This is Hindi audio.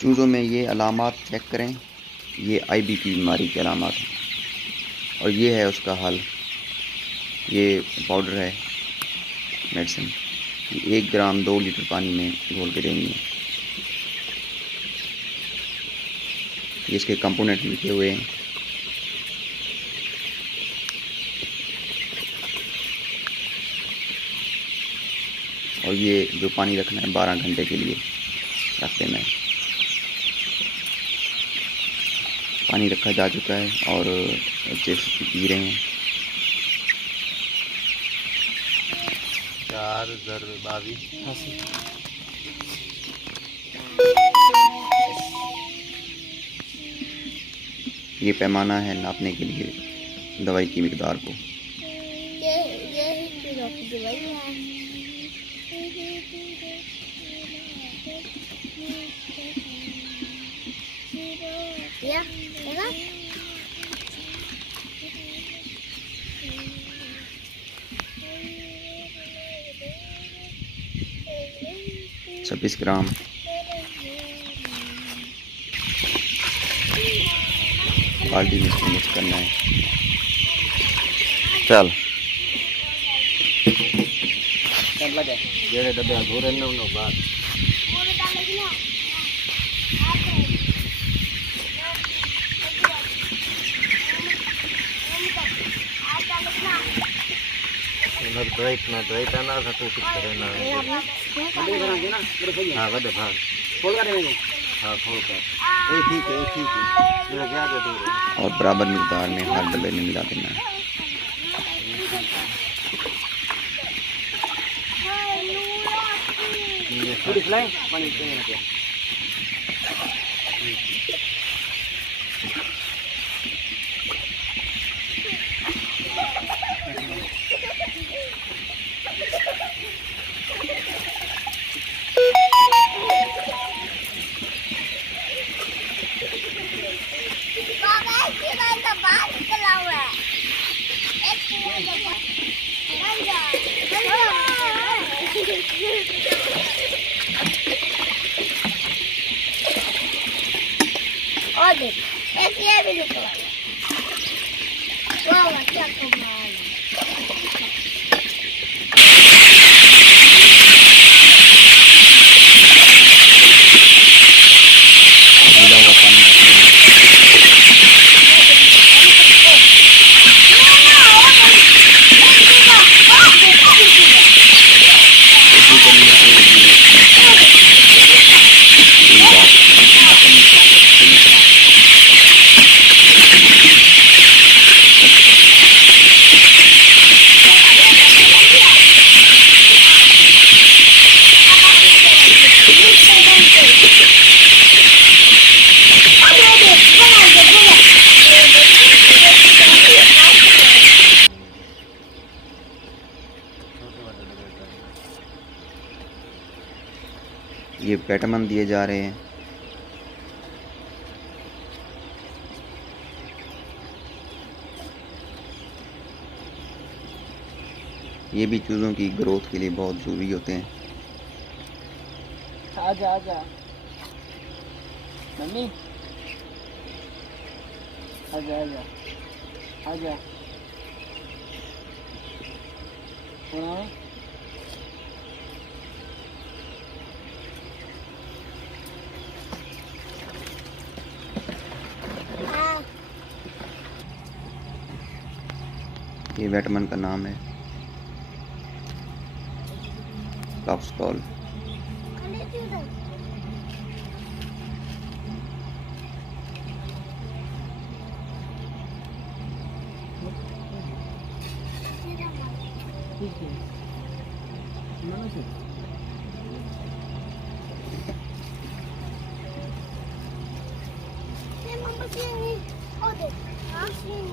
चूज़ों में ये अलामात चेक करें, ये आईबी की बीमारी के अलामात हैं और ये है उसका हल। ये पाउडर है मेडिसिन, 1 ग्राम 2 लीटर पानी में घोल के देंगे। ये इसके कंपोनेंट लिखे हुए हैं। और ये जो पानी रखना है 12 घंटे के लिए रख देना है। पानी रखा जा चुका है और बच्चे पी रहे हैं। 4/22 ये पैमाना है नापने के लिए दवाई की मिकदार को। Ya, ya. 26 ग्राम। बाल्टी में इसको मिक्स करना है। चल जेड़े डब्बे अधूरे न उन बाद ड्राई ना था तो कुछ करे ना। हाँ वडे भाग खोल कर देंगे। हाँ खोल कर ठीक है मेरा क्या दे दो और बराबर मिकदार में हर डब्बे में मिला देना है। थोड़ी खिलाएं पानी देना क्या। और देख एक ये भी निकला। वाह क्या कमाल। मिला हुआ पानी ये विटामिन दिए जा रहे हैं। ये भी चूज़ों की ग्रोथ के लिए बहुत ज़रूरी होते हैं। आजा आजा मम्मी आजा आजा आजा ये विटामिन का नाम है काप्सकॉल। Mamma, see, oh, this. I'm seeing.